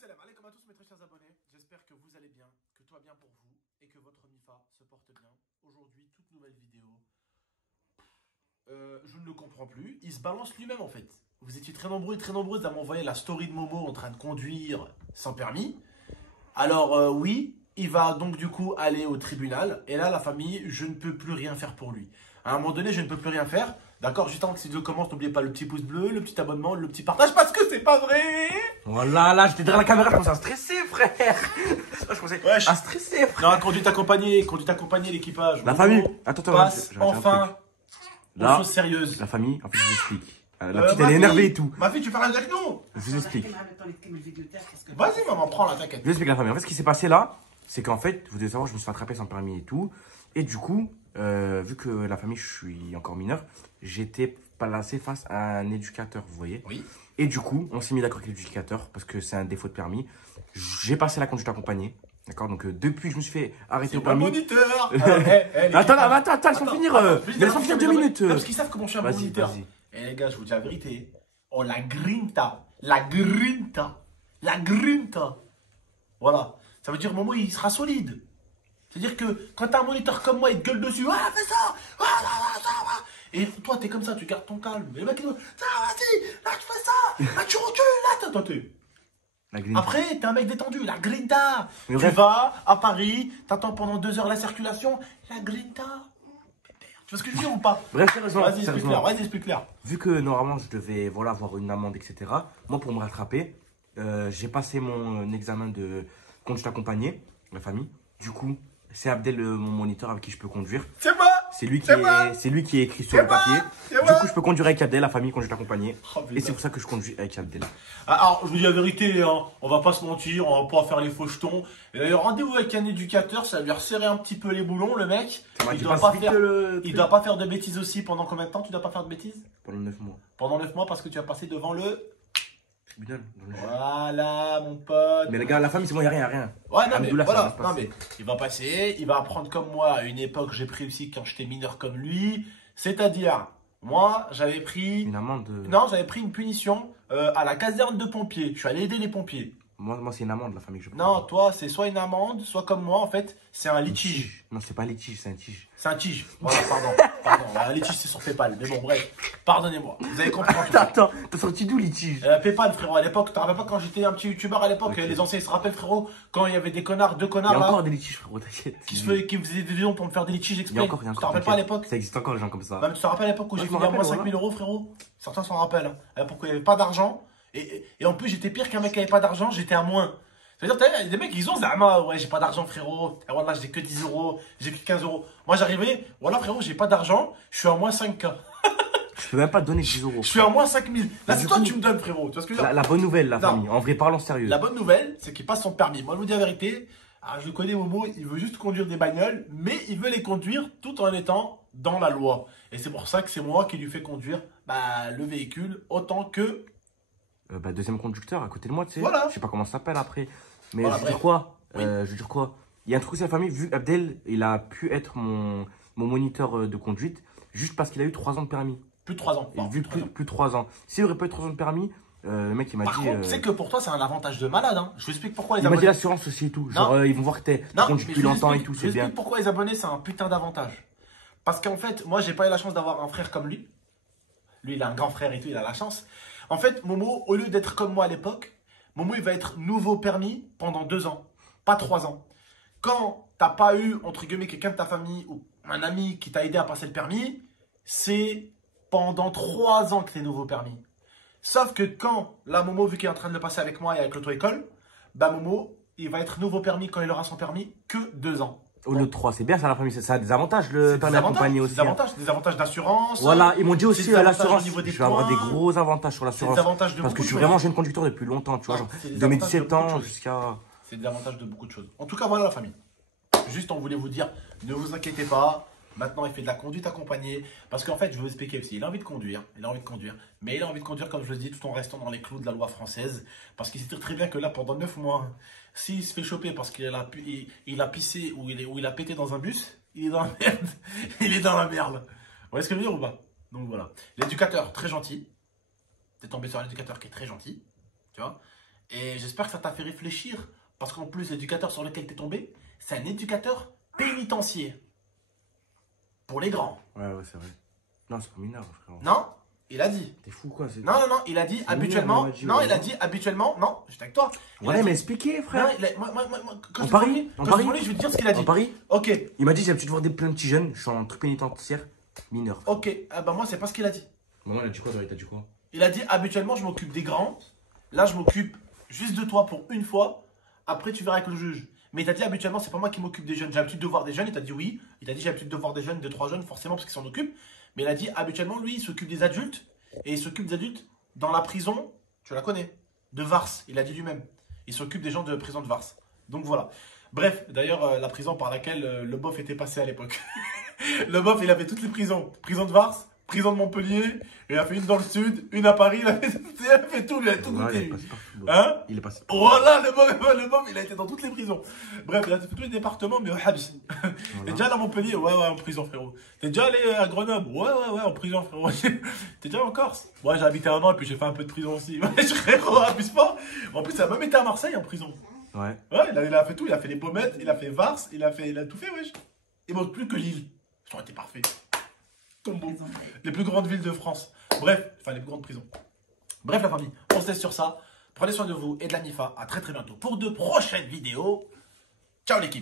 Salam alaikum à tous mes très chers abonnés, j'espère que vous allez bien, que tout va bien pour vous et que votre MIFA se porte bien. Aujourd'hui, toute nouvelle vidéo. Je ne le comprends plus, il se balance lui-même en fait. Vous étiez très nombreux et très nombreuses à m'envoyer la story de Momo en train de conduire sans permis. Alors oui, il va donc du coup aller au tribunal et là la famille, je ne peux plus rien faire pour lui. À un moment donné, je ne peux plus rien faire. D'accord, juste avant que cette vidéo commence, n'oubliez pas le petit pouce bleu, le petit abonnement, le petit partage parce que c'est pas vrai. Voilà, là, j'étais derrière la caméra, je commençais à stresser, frère. Là, je commençais à stresser, frère. Non, conduite accompagnée l'équipage. La famille, attends, passe enfin aux là, choses sérieuses. la famille, en fait, je vous explique. La petite, elle est énervée et tout. Ma fille, tu fais rien avec nous. Je vous explique. Vas-y, maman, prends la t'inquiète. Je vous explique la famille. En fait, ce qui s'est passé là, c'est qu'en fait, vous devez savoir, je me suis fait attraper sans permis et tout. Et du coup, vu que la famille, je suis encore mineur, j'étais placé face à un éducateur, vous voyez. Oui. Et du coup, on s'est mis d'accord avec l'éducateur parce que c'est un défaut de permis. J'ai passé la conduite accompagnée. D'accord, donc depuis, je me suis fait arrêter au permis. Moniteur. Attends, laisse-moi finir. Laisse-moi finir 2 minutes. Parce qu'ils savent comment je suis un Vas-y, moniteur. vas-y. Eh les gars, je vous dis la vérité. Oh, la grinta. La grinta. La grinta. Voilà. Ça veut dire, Momo, il sera solide. C'est-à-dire que quand t'as un moniteur comme moi, il te gueule dessus. Ah, fais ça. Ça va. Et toi, t'es comme ça, tu gardes ton calme. Et le mec, il dit, ça, vas-y. Là, tu fais ça. Là, tu recules. Là, Après, t'es un mec détendu. La grinta. Tu vas à Paris, t'attends pendant 2 heures la circulation. La grinta. Tu vois ce que je veux dire ou pas? Bref, sérieusement. Vas-y, explique clair. Vu que normalement je devais avoir une amende, etc. Moi, pour me rattraper, j'ai passé mon examen de conduite accompagnée, la famille. Du coup, c'est Abdel, mon moniteur avec qui je peux conduire. C'est moi. C'est lui qui est écrit sur le papier. Du coup, je peux conduire avec Abdel, la famille, conduite accompagnée. Oh, et c'est pour ça que je conduis avec Abdel. Alors, je vous dis la vérité, hein, on va pas se mentir, on va pas faire les faux jetons. Et d'ailleurs, rendez-vous avec un éducateur, ça va lui resserrer un petit peu les boulons, le mec. Il doit pas faire de bêtises aussi. Pendant combien de temps tu dois pas faire de bêtises? Pendant 9 mois. Pendant 9 mois parce que tu vas passer devant le tribunal. Voilà, mon pote. Mais les gars, la famille, c'est bon, il n'y a rien. Ouais, non, mais voilà. Non, mais il va passer, il va apprendre comme moi. À une époque, j'ai pris aussi quand j'étais mineur comme lui. C'est-à-dire, moi, j'avais pris. Une amende. Non, j'avais pris une punition à la caserne de pompiers. Je suis allé aider les pompiers. Moi c'est une amende, la famille que je prends. Non, toi, c'est soit une amende, soit comme moi, en fait, c'est un litige. Non, c'est pas un litige, c'est un tige. C'est un tige. Voilà, pardon. Un litige, c'est sur PayPal. Mais bon, bref, pardonnez-moi. Vous avez compris. Attends, t'as sorti d'où litige? PayPal, frérot, à l'époque, tu te rappelles pas quand j'étais un petit youtubeur à l'époque, les anciens, ils se rappellent, frérot, quand il y avait des connards, 2 connards là. Il y a là. encore des litiges, frérot, t'inquiète. Qui faisaient des vidéos pour me faire des litiges exprès. Il y a encore. Tu te rappelles pas à l'époque? Ça existe encore, les gens comme ça. Non, mais tu te rappelles à l'époque où j'ai fini à moins 5000 euros, frérot? Certains s'en rappellent. Hein. À l'époque où il n'y avait pas d'argent. Et en plus, j'étais pire qu'un mec qui avait pas d'argent, j'étais à moins. C'est-à-dire, il y a des mecs, ils ont Zama, ouais, j'ai pas d'argent, frérot. Et voilà, j'ai que 10 euros, j'ai que 15 euros. Moi, j'arrivais, voilà, frérot, j'ai pas d'argent, je suis à moins 5K. Je peux même pas te donner 10 euros. Je suis à moins 5000. Là, c'est toi, tu me donnes, frérot. Tu vois ce que je veux dire? La bonne nouvelle, la famille, en vrai, parlons sérieux. La bonne nouvelle, c'est qu'il passe son permis. Moi, je vous dis la vérité, je connais Momo, il veut juste conduire des bagnoles, mais il veut les conduire tout en étant dans la loi. Et c'est pour ça que c'est moi qui lui fais conduire le véhicule autant que. Deuxième conducteur à côté de moi, tu sais. Voilà. Je sais pas comment ça s'appelle après. Mais voilà, je veux dire quoi oui. Il y a un truc aussi à la famille, vu Abdel, il a pu être mon moniteur de conduite juste parce qu'il a eu 3 ans de permis. Plus de 3 ans. Bon, vu plus de 3 ans. S'il aurait pas eu 3 ans de permis, le mec il m'a dit. Par contre, tu sais que pour toi c'est un avantage de malade. Hein. Je vous explique pourquoi les abonnés. Il m'a dit abonnés. l'assurance aussi et tout. Genre, ils vont voir que t'es conduit depuis longtemps et tout, c'est bien. Je vous explique pourquoi les abonnés c'est un putain d'avantage. Parce qu'en fait, moi j'ai pas eu la chance d'avoir un frère comme lui. Lui il a un grand frère et tout, il a la chance. En fait, Momo, au lieu d'être comme moi à l'époque, Momo il va être nouveau permis pendant 2 ans, pas 3 ans. Quand t'as pas eu, entre guillemets, quelqu'un de ta famille ou un ami qui t'a aidé à passer le permis, c'est pendant 3 ans que t'es nouveau permis. Sauf que quand, là, Momo, vu qu'il est en train de le passer avec moi et avec l'auto-école, Momo, il va être nouveau permis quand il aura son permis que 2 ans. Au lieu de 3, c'est bien ça la famille, ça a des avantages le permis accompagné aussi. Des avantages d'assurance. Voilà, ils m'ont dit aussi à l'assurance, je vais avoir des points. gros avantages sur l'assurance. Parce que je suis vraiment jeune conducteur depuis longtemps, tu vois, genre de mes 17 ans jusqu'à... C'est des avantages de beaucoup de choses. En tout cas, voilà la famille. Juste, on voulait vous dire, ne vous inquiétez pas. Maintenant, il fait de la conduite accompagnée. Parce qu'en fait, je vais vous expliquer aussi. Il a envie de conduire. Mais il a envie de conduire, comme je le dis, tout en restant dans les clous de la loi française. Parce qu'il sait très bien que là, pendant 9 mois, s'il se fait choper parce qu'il a pissé ou il a pété dans un bus, il est dans la merde. Il est dans la merde. Vous voyez ce que je veux dire ou pas? Donc voilà. L'éducateur, très gentil. T'es tombé sur un éducateur qui est très gentil. Tu vois? Et j'espère que ça t'a fait réfléchir. Parce qu'en plus, l'éducateur sur lequel t'es tombé, c'est un éducateur pénitentiaire. Pour les grands. Ouais, c'est vrai. Non, c'est pas mineur, frère. Non, il a dit. T'es fou, quoi. Non, il a dit habituellement. Non, il a dit habituellement. Non, j'étais avec toi. Ouais, mais expliquez, frère. Non, quand En je Paris, je vais te dire ce qu'il a dit. En Paris, Ok, il m'a dit j'ai l'habitude de voir plein de petits jeunes, je suis en truc pénitentiaire, mineur. ok. Ah bah moi, c'est pas ce qu'il a dit. Maman, il a dit quoi, toi? Il a dit quoi? Il a dit habituellement, je m'occupe des grands. Là, je m'occupe juste de toi pour une fois. Après, tu verras avec le juge. Mais il t'a dit habituellement, c'est pas moi qui m'occupe des jeunes. J'ai l'habitude de voir des jeunes. Il t'a dit oui. Il t'a dit j'ai l'habitude de voir des jeunes, 2-3 jeunes, forcément, parce qu'il s'en occupe. Mais il a dit habituellement, lui, il s'occupe des adultes. Et il s'occupe des adultes dans la prison, tu la connais, de Vars. Il a dit lui-même. Il s'occupe des gens de prison de Vars. Donc voilà. Bref, d'ailleurs, la prison par laquelle le bof était passé à l'époque. Le bof, il a fait toutes les prisons. Prison de Vars, prison de Montpellier. Il a fait une dans le sud, une à Paris. Il a fait tout, il a tout goûté. Hein? Il est passé. Voilà, le bof, il a été dans toutes les prisons. Bref, il a fait tous les départements, mais au Habs. Voilà. T'es déjà allé à Montpellier? Ouais, en prison, frérot. T'es déjà allé à Grenoble? Ouais, en prison, frérot. T'es déjà en Corse? Ouais, j'ai habité 1 an et puis j'ai fait un peu de prison aussi. Ouais, frérot, abuse pas. En plus, il a même été à Marseille en prison. Ouais. Ouais, il a fait tout. Il a fait les Baumettes, il a fait Vars, il a tout fait, wesh. Il manque plus que Lille. Ça aurait été parfait. Tombeau. Les plus grandes villes de France. Bref, enfin les plus grandes prisons. Bref, la famille, on se laisse sur ça. Prenez soin de vous et de la MIFA. À très bientôt pour de prochaines vidéos. Ciao l'équipe.